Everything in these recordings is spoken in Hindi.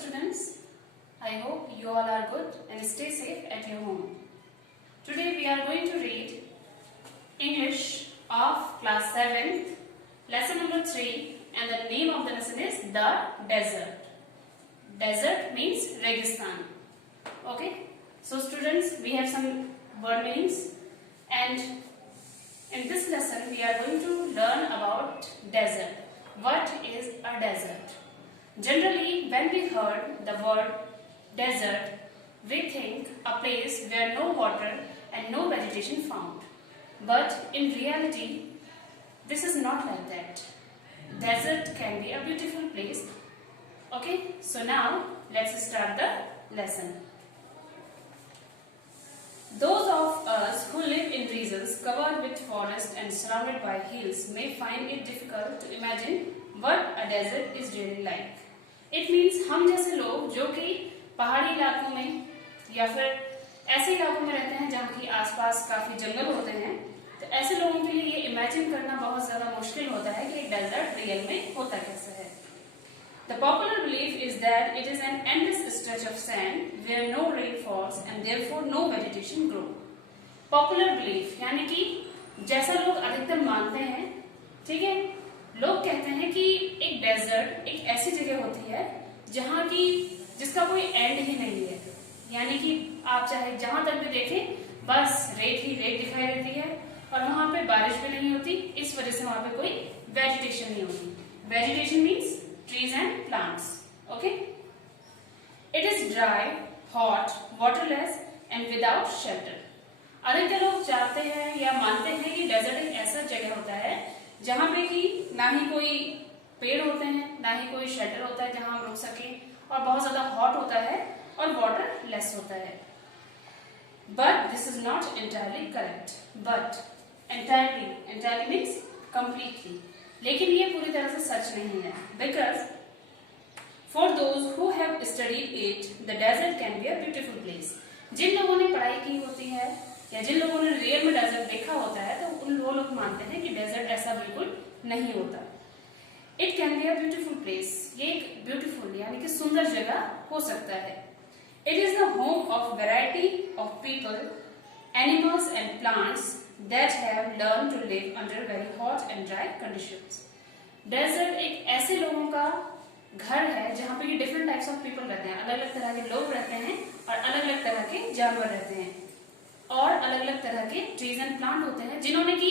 students. I hope you all are good and stay safe at your home. Today we are going to read English of class 7th, lesson number 3, and the name of the lesson is The Desert. Desert means Registan. Okay, so students, we have some word meanings, and in this lesson we are going to learn about desert. What is a desert? Generally, when we heard the word desert, we think a place where no water and no vegetation found. But in reality, this is not like that. Desert can be a beautiful place. Okay, so now let's start the lesson. Those of us who live in regions covered with forest and surrounded by hills may find it difficult to imagine what a desert is really like. It means हम जैसे लोग जो कि पहाड़ी इलाकों में या फिर ऐसे इलाकों में रहते हैं जहाँ की आसपास काफी जंगल होते हैं, तो ऐसे लोगों के लिए ये इमेजिन करना बहुत ज्यादा मुश्किल होता है कि एक डेजर्ट रियल में होता कैसे है. The popular belief is that it is an endless stretch of sand where no rain falls and therefore no vegetation grow. Popular belief यानी कि जैसा लोग अधिकतर मानते हैं, ठीक है, लोग कहते हैं कि एक डेजर्ट एक ऐसी जगह होती है जहाँ की जिसका कोई एंड ही नहीं है, यानी कि आप चाहे जहां तक भी देखें बस रेत ही रेत दिखाई देती है और वहां पे बारिश भी नहीं होती, इस वजह से वहां पे कोई वेजिटेशन नहीं होती. Vegetation means trees and plants. Okay, it is dry, hot, waterless and without shelter. अधिकतर लोग चाहते हैं या मानते हैं कि डेजर्ट एक ऐसा जगह होता है जहां पे कि ना ही कोई पेड़ होते हैं, ना ही कोई शेल्टर होता है जहां हम रुक सके, और बहुत ज्यादा हॉट होता है और वाटर लेस होता है. But this is not entirely correct. But entirely means completely. लेकिन ये पूरी तरह से सच नहीं है. Because for those who have studied it, the desert can be a beautiful place. जिन लोगों ने पढ़ाई की होती है या जिन लोगों ने रियल में डेजर्ट देखा होता है, तो वो लोग मानते हैं कि डेजर्ट ऐसा बिल्कुल नहीं होता. It can be a beautiful place. ये एक beautiful यानी कि सुंदर जगह हो सकता है. It is the home of variety of people, animals and plants that have learned to live under very hot and dry conditions. Desert एक ऐसे लोगों का घर है जहाँ पे डिफरेंट टाइप्स ऑफ पीपल रहते हैं, अलग अलग तरह के लोग रहते हैं और अलग अलग तरह के जानवर रहते हैं और अलग अलग तरह के ट्रीज एंड प्लांट होते हैं जिन्होंने की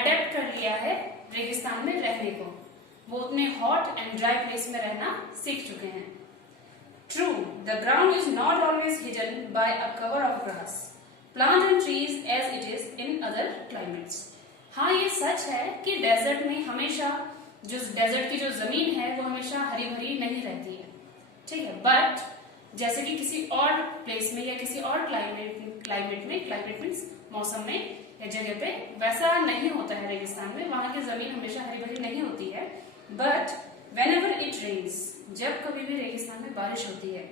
अडेप्ट कर लिया है रेगिस्तान में रहने को. वो उतने हॉट एंड ड्राई प्लेस में रहना सीख चुके हैं. True, the ground is not always hidden by a cover of grass, plant and trees as it is in other climates. हाँ, ये सच है कि डेजर्ट में हमेशा जो डेजर्ट की जो जमीन है वो हमेशा हरी भरी नहीं रहती है, ठीक है. बट जैसे कि किसी और प्लेस में या किसी और क्लाइमेट मीन्स मौसम में या जगह पे वैसा नहीं होता है. रेगिस्तान में वहां की जमीन हमेशा हरी भरी नहीं होती है. बट whenever it rains, जब कभी भी रेगिस्तान में बारिश होती है,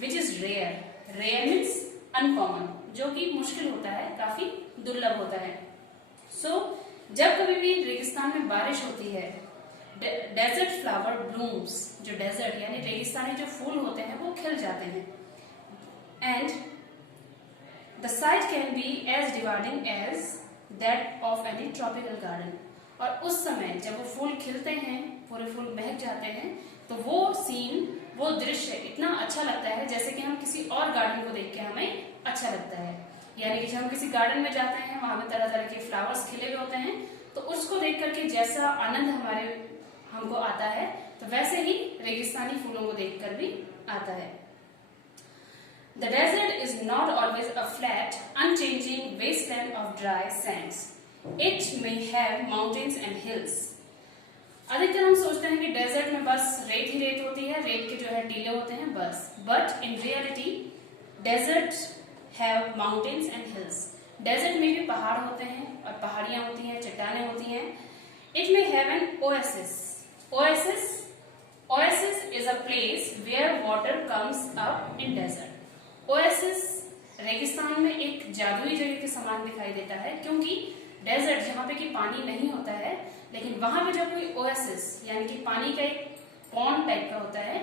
which is rare means uncommon, जो कि मुश्किल होता है, काफी दुर्लभ होता है. जब कभी भी रेगिस्तान में बारिश होती है, डेजर्ट फ्लावर ब्लूम्स, जो डेजर्ट यानी रेगिस्तानी जो फूल होते हैं वो खिल जाते हैं. And the site can be as dividing as that of any tropical garden. और उस समय जब वो फूल खिलते हैं, पूरे फूल महक जाते हैं, तो वो सीन, वो दृश्य इतना अच्छा लगता है जैसे कि हम किसी और गार्डन को देख के हमें अच्छा लगता है. यानी कि जब हम किसी गार्डन में जाते हैं, वहां पे तरह तरह के फ्लावर्स खिले हुए होते हैं, तो उसको देख करके जैसा आनंद हमको आता है, तो वैसे ही रेगिस्तानी फूलों को देखकर भी आता है. The desert is not always a flat, unchanging wasteland of dry sands. It may have mountains and hills. अधिकतर हम सोचते हैं कि डेजर्ट में बस रेत ही रेत होती है, रेत के जो है टीले होते हैं बस. But in reality desert have mountains and hills. Desert में भी पहाड़ होते हैं और पहाड़ियां होती हैं, चट्टानें होती हैं. It may have an oasis. Oasis is a place where water comes up in desert. Oasis रेगिस्तान में एक जादुई जगह के समान दिखाई देता है, क्योंकि डेजर्ट जहाँ पे कि पानी नहीं होता है, लेकिन वहां पे जब कोई ओएसिस यानी कि पानी का एक पॉन्ड टाइप का होता है,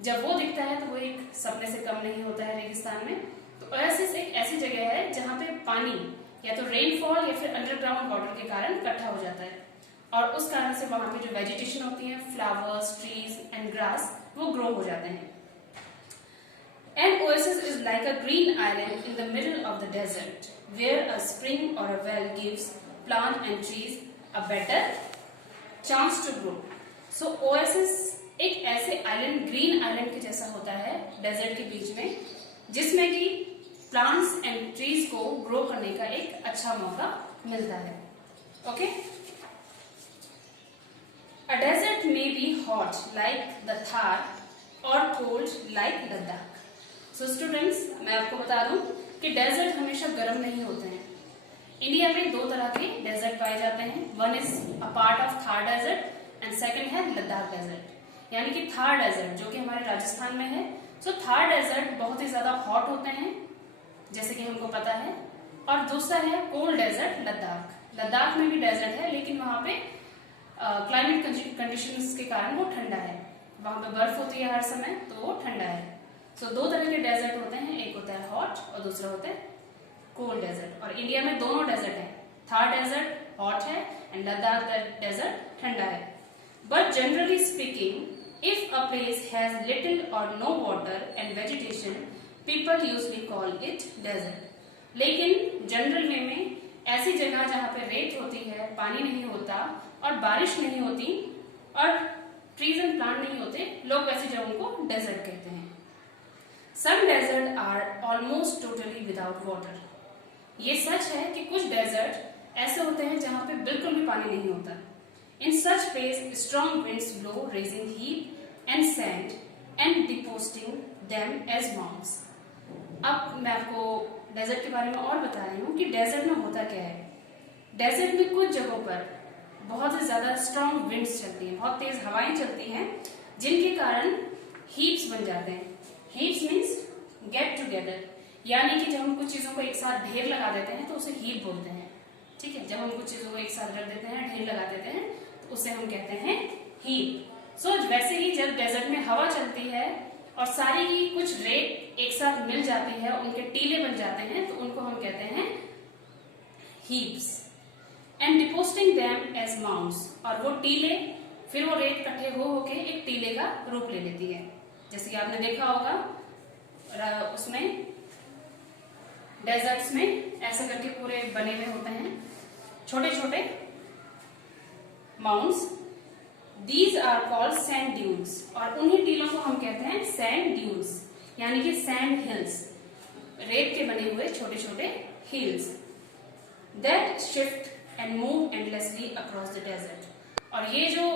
जब वो दिखता है तो वो एक सपने से कम नहीं होता है रेगिस्तान में। तो ओएसिस एक ऐसी जगह है जहाँ पे पानी या तो रेनफॉल या फिर अंडरग्राउंड वाटर के कारण इकट्ठा हो जाता है, और उस कारण से वहां पे जो वेजिटेशन होती है, फ्लावर्स, ट्रीज एंड ग्रास, वो ग्रो हो जाते हैं। An oasis is like a green island in the middle of the desert, where a spring or a well gives plant and trees a better chance to grow. So oasis एक ऐसे आइलैंड, ग्रीन आइलैंड के जैसा होता है डेजर्ट के बीच में, जिसमें कि प्लांट्स एंड ट्रीज को ग्रो करने का एक अच्छा मौका मिलता है। Okay, a desert may be hot like the Thar और cold like Ladakh. So students, मैं आपको बता दूं कि डेजर्ट हमेशा गर्म नहीं होते हैं। इंडिया में दो तरह के डेजर्ट पाए जाते हैं। One is a part of Thar desert and second है लद्दाख डेजर्ट, यानी कि थार डेजर्ट जो कि हमारे राजस्थान में है। सो थार डेजर्ट बहुत ही ज्यादा हॉट होते हैं, जैसे कि हमको पता है, और दूसरा है कोल्ड डेजर्ट लद्दाख। लद्दाख में भी डेजर्ट है, लेकिन वहां पे क्लाइमेट कंडीशंस के कारण वो ठंडा है, वहां पे बर्फ होती है हर समय, तो वो ठंडा है। सो दो तरह के डेजर्ट होते हैं, एक होता है हॉट और दूसरा होता है कोल्ड डेजर्ट। और इंडिया में दोनों डेजर्ट है, थार डेजर्ट हॉट है एंड लद्दाख डेजर्ट ठंडा है। But generally speaking, if a place has little or no water and vegetation, people usually call it desert. लेकिन जनरल वे में ऐसी जगह जहाँ पे रेत होती है, पानी नहीं होता और बारिश नहीं होती और ट्रीज एंड प्लांट नहीं होते, लोग ऐसी जगहों को डेजर्ट कहते हैं। Some desert are almost totally without water. ये सच है कि कुछ डेजर्ट ऐसे होते हैं जहाँ पे बिल्कुल भी पानी नहीं होता। In such place, strong winds blow, raising heat and sand and depositing them as mounds. अब मैं आपको डेजर्ट के बारे में और बता रही हूँ कि डेजर्ट में होता क्या है। डेजर्ट में कुछ जगहों पर बहुत ही ज्यादा स्ट्रॉन्ग विंड्स चलती हैं, बहुत तेज हवाएं चलती हैं, जिनके कारण हीप्स बन जाते हैं। हीप्स मीन्स गेट टुगेदर, यानी कि जब हम कुछ चीजों को एक साथ ढेर लगा देते हैं तो उसे हीप बोलते हैं। ठीक है, जब हम कुछ चीजों को एक साथ रख देते हैं, ढेर लगा देते हैं, तो उसे हम कहते हैं हीप। सो वैसे ही जब डेजर्ट में हवा चलती है और सारी की कुछ रेत एक साथ मिल जाती है, उनके टीले बन जाते हैं, तो उनको हम कहते हैं heaps. And depositing them as mounts, और वो टीले फिर वो रेत इकट्ठे हो होके एक टीले का रूप ले लेती है। जैसे कि आपने देखा होगा उसमें डेजर्ट्स में ऐसे करके पूरे बने हुए होते हैं छोटे छोटे mounts. These are called sand dunes, और उन्हीं टीलों को हम कहते हैं सैंड ड्यून्स, यानी कि सैंड हिल्स, रेत के बने हुए छोटे छोटे hills that shift and move endlessly across the desert. और ये जो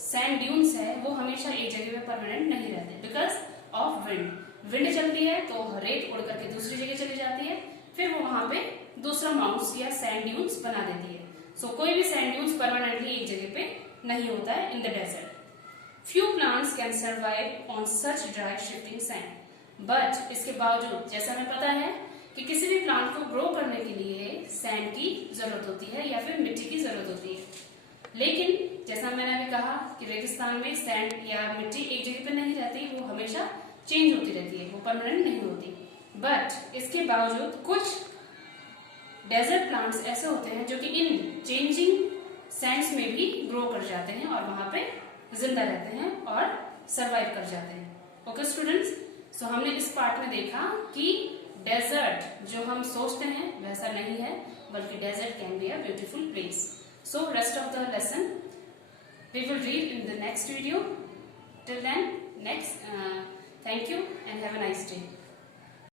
सैंड ड्यून्स है वो हमेशा एक जगह पे परमानेंट नहीं रहते, बिकॉज ऑफ विंड। विंड चलती है तो रेत उड़ करके दूसरी जगह चली जाती है, फिर वो वहां पे दूसरा माउंट्स या सैंड ड्यून्स बना देती है। सो कोई भी सैंड ड्यून्स परमानेंटली एक जगह पे नहीं होता है in the desert. Few plants can survive on such dry shifting sand, but इसके बावजूद जैसा हमें पता है कि किसी भी प्लांट को ग्रो करने के लिए सैंड की जरूरत होती है या फिर मिट्टी की जरूरत होती है, लेकिन जैसा मैंने अभी कहा कि रेगिस्तान में सैंड या मिट्टी एक जगह पे नहीं रहती, वो हमेशा चेंज होती रहती है, वो परमानेंट नहीं होती। बट इसके बावजूद कुछ डेजर्ट प्लांट्स ऐसे होते हैं जो कि इन चेंजिंग सैंड्स में भी ग्रो कर जाते हैं और वहां पे जिंदा रहते हैं और सरवाइव कर जाते हैं। ओके स्टूडेंट्स, सो हमने इस पार्ट में देखा कि डेजर्ट जो हम सोचते हैं वैसा नहीं है, बल्कि desert can be a beautiful place. So rest of the lesson we will read in the next video. Till then, thank you and have a nice day.